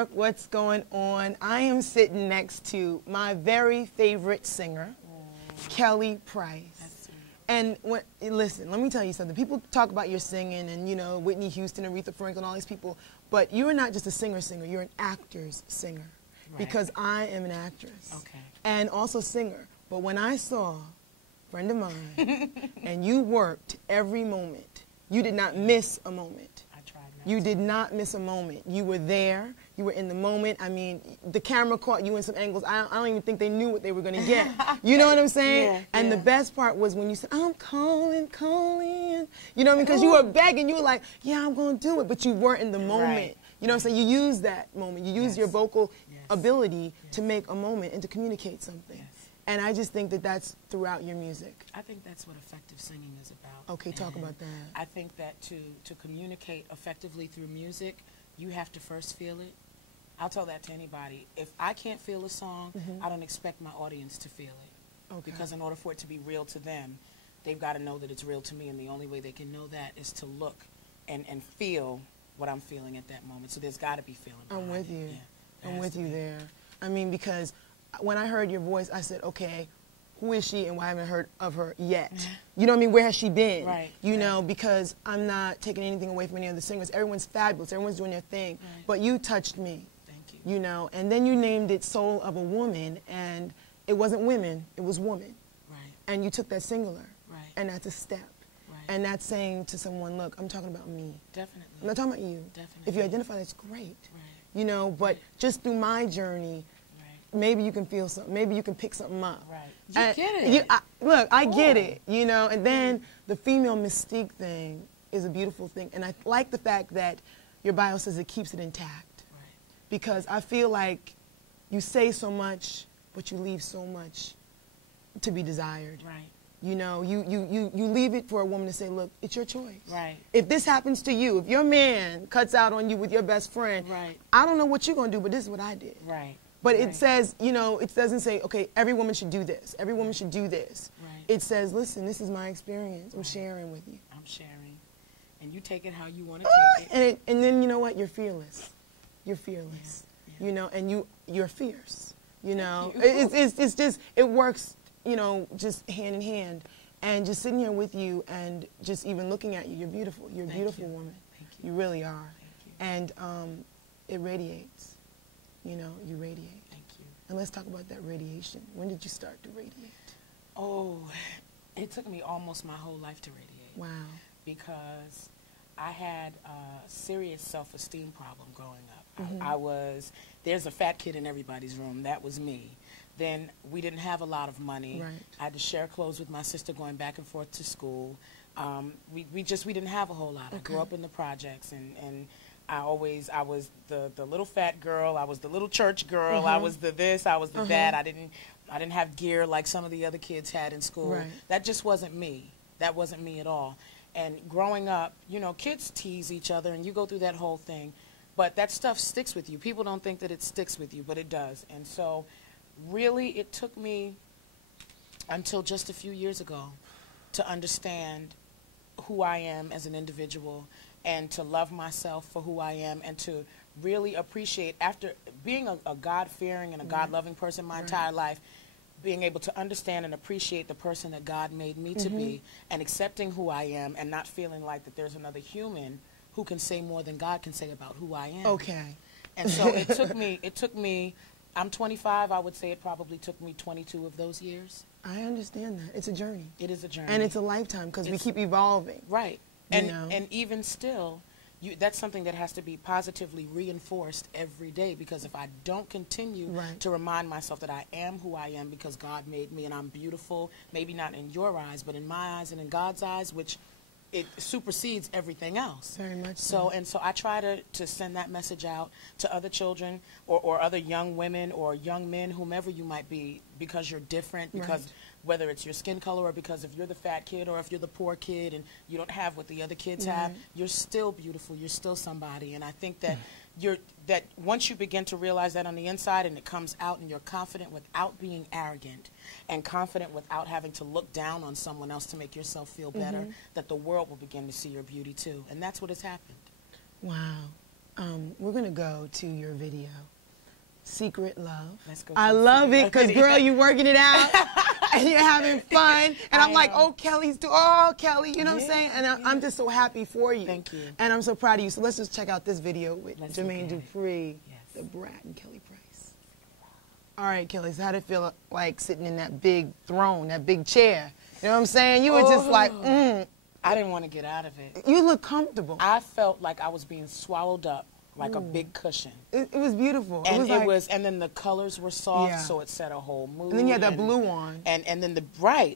York, what's going on? I am sitting next to my very favorite singer, Kelly Price. That's sweet. And listen, let me tell you something. People talk about your singing and, you know, Whitney Houston, Aretha Franklin, all these people, but you're not just a singer, you're an actor's singer. Right. Because I am an actress. Okay. And also singer. But when I saw a friend of mine and you worked every moment, you did not miss a moment. I tried not You to. did not miss a moment. You were there. You were in the moment. I mean, the camera caught you in some angles. I don't even think they knew what they were going to get. You know what I'm saying? Yeah, and yeah. the best part was when you said, I'm calling. You know what I mean? Because you were begging. You were like, yeah, I'm going to do it. But you weren't in the moment. Right. You know what I'm saying? You use that moment. You use your vocal ability Yes. to make a moment and to communicate something. Yes. And I just think that that's throughout your music. I think that's what effective singing is about. Okay, talk And about that. I think that to communicate effectively through music, you have to first feel it. I'll tell that to anybody. If I can't feel a song, I don't expect my audience to feel it. Okay. Because in order for it to be real to them, they've got to know that it's real to me, and the only way they can know that is to look and feel what I'm feeling at that moment. So there's got to be feeling. I'm behind with it. you. Yeah, I'm with you there. I mean, because when I heard your voice, I said, okay, who is she and why haven't I heard of her yet? You know what I mean? Where has she been? Right. You know, because I'm not taking anything away from any other singers. Everyone's fabulous. Everyone's doing their thing. Right. But you touched me. Thank you. You know, and then you named it Soul of a Woman, and it wasn't women, it was woman. Right. And you took that singular. Right. And that's a step. Right. And that's saying to someone, look, I'm talking about me. Definitely. I'm not talking about you. Definitely. If you identify, that's great. Right. You know, but just through my journey, maybe you can feel something. Maybe you can pick something up. Right. And You get it. Look, I get it, you know. And then the female mystique thing is a beautiful thing. And I like the fact that your bio says it keeps it intact. Right. Because I feel like you say so much, but you leave so much to be desired. Right. You know, you leave it for a woman to say, look, it's your choice. Right. If this happens to you, if your man cuts out on you with your best friend, Right. I don't know what you're going to do, but this is what I did. Right. But Right. it says, you know, it doesn't say, okay, every woman should do this. Every woman should do this. Right. It says, listen, this is my experience. I'm sharing with you. I'm sharing. And you take it how you want to take it. And then, you know what? You're fearless. You're fearless. Yeah. You know, and you're fierce. You know, you. it's just, it works, you know, just hand in hand. And just sitting here with you and just even looking at you, you're beautiful. You're a Thank beautiful you. woman. Thank you. You really are. Thank you. And it radiates. You know, you radiate. Thank you. And let's talk about that radiation. When did you start to radiate? Oh, it took me almost my whole life to radiate. Wow. Because I had a serious self-esteem problem growing up. Mm-hmm. There's a fat kid in everybody's room. That was me. Then we didn't have a lot of money. Right. I had to share clothes with my sister going back and forth to school. We didn't have a whole lot. Okay. I grew up in the projects, and I was the little fat girl. I was the little church girl. I was the this. I was the that. I didn't have gear like some of the other kids had in school. Right. That just wasn't me. That wasn't me at all. And growing up, you know, kids tease each other, and you go through that whole thing. But that stuff sticks with you. People don't think that it sticks with you, but it does. And so really it took me until just a few years ago to understand who I am as an individual and to love myself for who I am and to really appreciate, after being a God-fearing and a God-loving person my entire life, being able to understand and appreciate the person that God made me to be and accepting who I am and not feeling like that there's another human who can say more than God can say about who I am. Okay. And so it took me, I'm 25, I would say it probably took me 22 of those years. I understand that. It's a journey. It is a journey. And it's a lifetime because we keep evolving. Right. You know? And even still, that's something that has to be positively reinforced every day, because if I don't continue to remind myself that I am who I am because God made me and I'm beautiful, maybe not in your eyes, but in my eyes and in God's eyes, which it supersedes everything else. Very much so. And so I try to send that message out to other children or other young women or young men, whomever you might be, because you're different, because whether it's your skin color or because if you're the fat kid or if you're the poor kid and you don't have what the other kids have, you're still beautiful, you're still somebody. And I think that that once you begin to realize that on the inside and it comes out and you're confident without being arrogant and confident without having to look down on someone else to make yourself feel better, that the world will begin to see your beauty too. And that's what has happened. Wow. we're going to go to your video, Secret Love. Let's go. I love it because, girl, you're working it out and you're having fun. And I'm like, oh, Kelly, you know what I'm saying? And I'm just so happy for you. Thank you. And I'm so proud of you. So let's just check out this video with Jermaine Dupri, Yes. the Brat, and Kelly Price. All right, Kelly, so how did it feel like sitting in that big throne, that big chair? You know what I'm saying? You were just like, I didn't want to get out of it. You look comfortable. I felt like I was being swallowed up like a big cushion. It was beautiful. And it was, and then the colors were soft, so it set a whole mood. And then you had that blue on. And then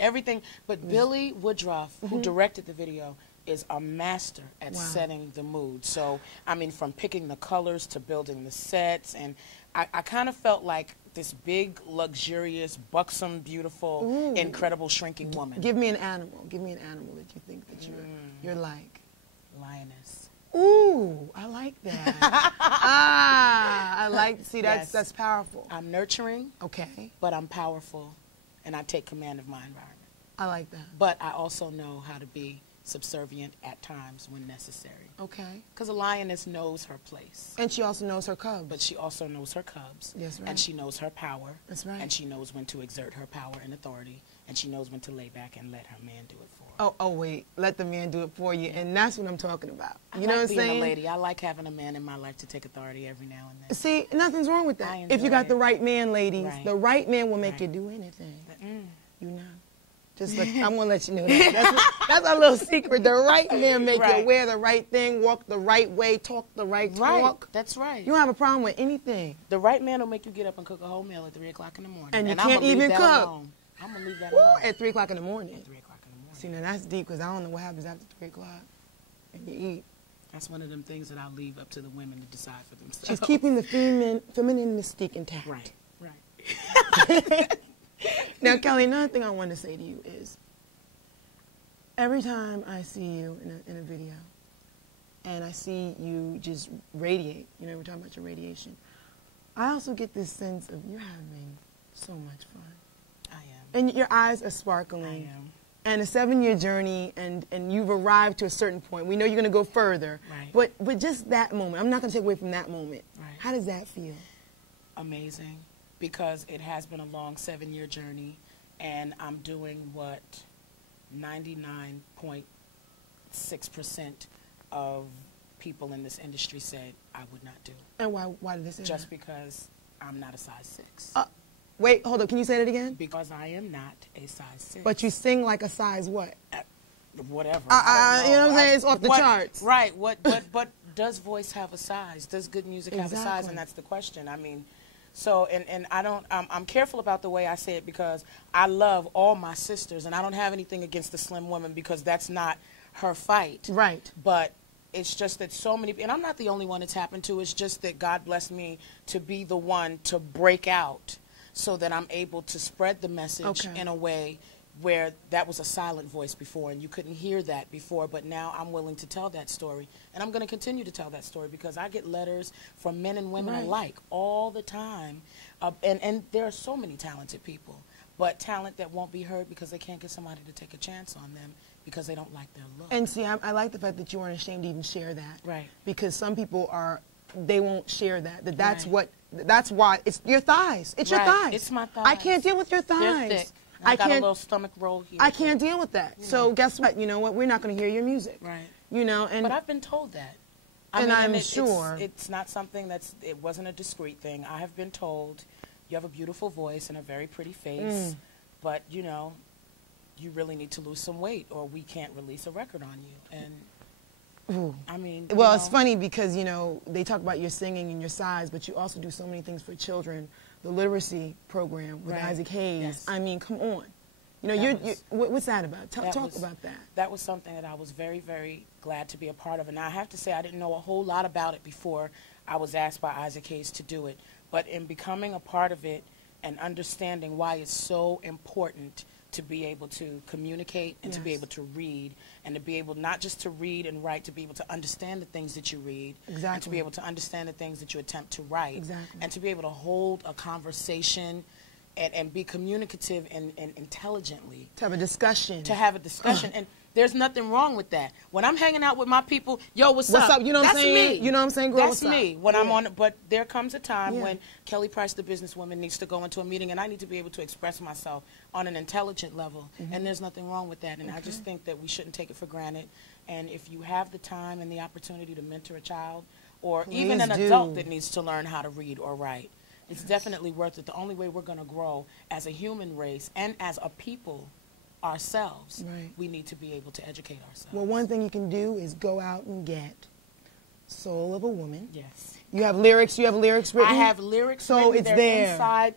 everything. But Billy Woodruff, who directed the video, is a master at setting the mood. So, I mean, from picking the colors to building the sets, and I kind of felt like this big, luxurious, buxom, beautiful, incredible shrinking woman. Give me an animal. Give me an animal that you think that you're like. Lioness. Ooh, I like that. I like, see, that's powerful. I'm nurturing. Okay. But I'm powerful, and I take command of my environment. I like that. But I also know how to be subservient at times when necessary. Okay. Because a lioness knows her place. And she also knows her cubs. But she also knows her cubs. That's right. And she knows her power. That's right. And she knows when to exert her power and authority. And she knows when to lay back and let her man do it for her. Oh, wait. Let the man do it for you. And that's what I'm talking about. You know what I'm being saying? A lady. I like having a man in my life to take authority every now and then. See, nothing's wrong with that. I If you got enjoy the it. right man, ladies, Right. the right man will make Right. you do anything. You know. Just like, I'm going to let you know that. That's our little secret. The right man make you wear the right thing, walk the right way, talk the right talk. That's right. You don't have a problem with anything. The right man will make you get up and cook a whole meal at 3 o'clock in the morning. And you I'm can't gonna even leave that cook. alone. I'm going to leave that alone. At 3 o'clock in the morning. At 3 o'clock in the morning. See, now that's deep because I don't know what happens after 3 o'clock. And you eat. That's one of them things that I'll leave up to the women to decide for themselves. She's keeping the feminine mystique intact. Right, right. Now, Kelly, another thing I want to say to you is, every time I see you in a video, and I see you just radiate, you know, we're talking about your radiation, I also get this sense of you're having so much fun. I am. And your eyes are sparkling. I am. And a 7-year journey, and you've arrived to a certain point. We know you're going to go further. Right. But just that moment, I'm not going to take away from that moment. Right. How does that feel? Amazing. Because it has been a long 7-year journey, and I'm doing what 99.6% of people in this industry said I would not do. And why did they say Just that? because I'm not a size 6. Wait, hold up. Can you say that again? Because I am not a size 6. But you sing like a size what? Whatever. You know what I'm saying? It's off the charts. Right. But does voice have a size? Does good music have a size? Exactly. And that's the question. I mean, so, and I don't, I'm careful about the way I say it because I love all my sisters, and I don't have anything against the slim woman because that's not her fight. Right. But it's just that so many, and I'm not the only one it's happened to, it's just that God blessed me to be the one to break out so that I'm able to spread the message in a way where that was a silent voice before and you couldn't hear that before, but now I'm willing to tell that story. And I'm going to continue to tell that story because I get letters from men and women alike all the time. And there are so many talented people, but talent that won't be heard because they can't get somebody to take a chance on them because they don't like their look. And see, I like the fact that you aren't ashamed to even share that. Right. Because some people they won't share that. That's why it's your thighs. It's your thighs. It's my thighs. I can't deal with your thighs. They're thick. I got a little stomach roll here. I can't deal with that. So guess what? You know what? We're not going to hear your music. Right. You know, but I've been told that. I'm sure it's not something it wasn't a discreet thing. I have been told you have a beautiful voice and a very pretty face, but you know, you really need to lose some weight or we can't release a record on you. And I mean, well, it's funny because, you know, they talk about your singing and your size, but you also do so many things for children. The literacy program with Isaac Hayes. Yes. I mean, come on. You know, what's that about? Talk about that. That was something that I was very, very glad to be a part of. And I have to say I didn't know a whole lot about it before I was asked by Isaac Hayes to do it. But in becoming a part of it and understanding why it's so important to be able to communicate and to be able to read and to be able not just to read and write, to be able to understand the things that you read and to be able to understand the things that you attempt to write and to be able to hold a conversation and be communicative and intelligently. To have a discussion. To have a discussion. There's nothing wrong with that. When I'm hanging out with my people, yo, what's up? You know what I'm That's saying? me. You know what I'm saying, girl? That's what's me. Up? When I'm on, but there comes a time Yeah. when Kelly Price, the businesswoman, needs to go into a meeting, and I need to be able to express myself on an intelligent level. And there's nothing wrong with that. And I just think that we shouldn't take it for granted. And if you have the time and the opportunity to mentor a child, or even an adult that needs to learn how to read or write, it's definitely worth it. The only way we're going to grow as a human race and as a people ourselves, we need to be able to educate ourselves. Well, one thing you can do is go out and get Soul of a Woman. Yes. You have lyrics. You have lyrics written. I have lyrics so written. it's They're there. Inside.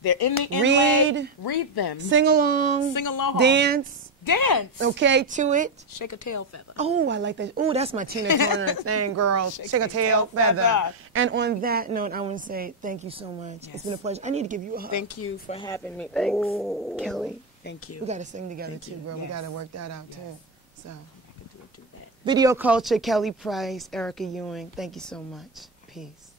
They're in the inlay. Read them. Sing along. Sing along. Dance. Dance. Okay, to it. Shake a tail feather. Oh, I like that. Oh, that's my Tina Turner thing, girl. Shake a tail feather. And on that note, I want to say thank you so much. Yes. It's been a pleasure. I need to give you a hug. Thank you for having me. Thanks. Oh, Kelly. Thank you. We got to sing together Thank too, you. girl. We Yes. got to work that out too. So, I could do that. Video Culture, Kelly Price, Erica Ewing. Thank you so much. Peace.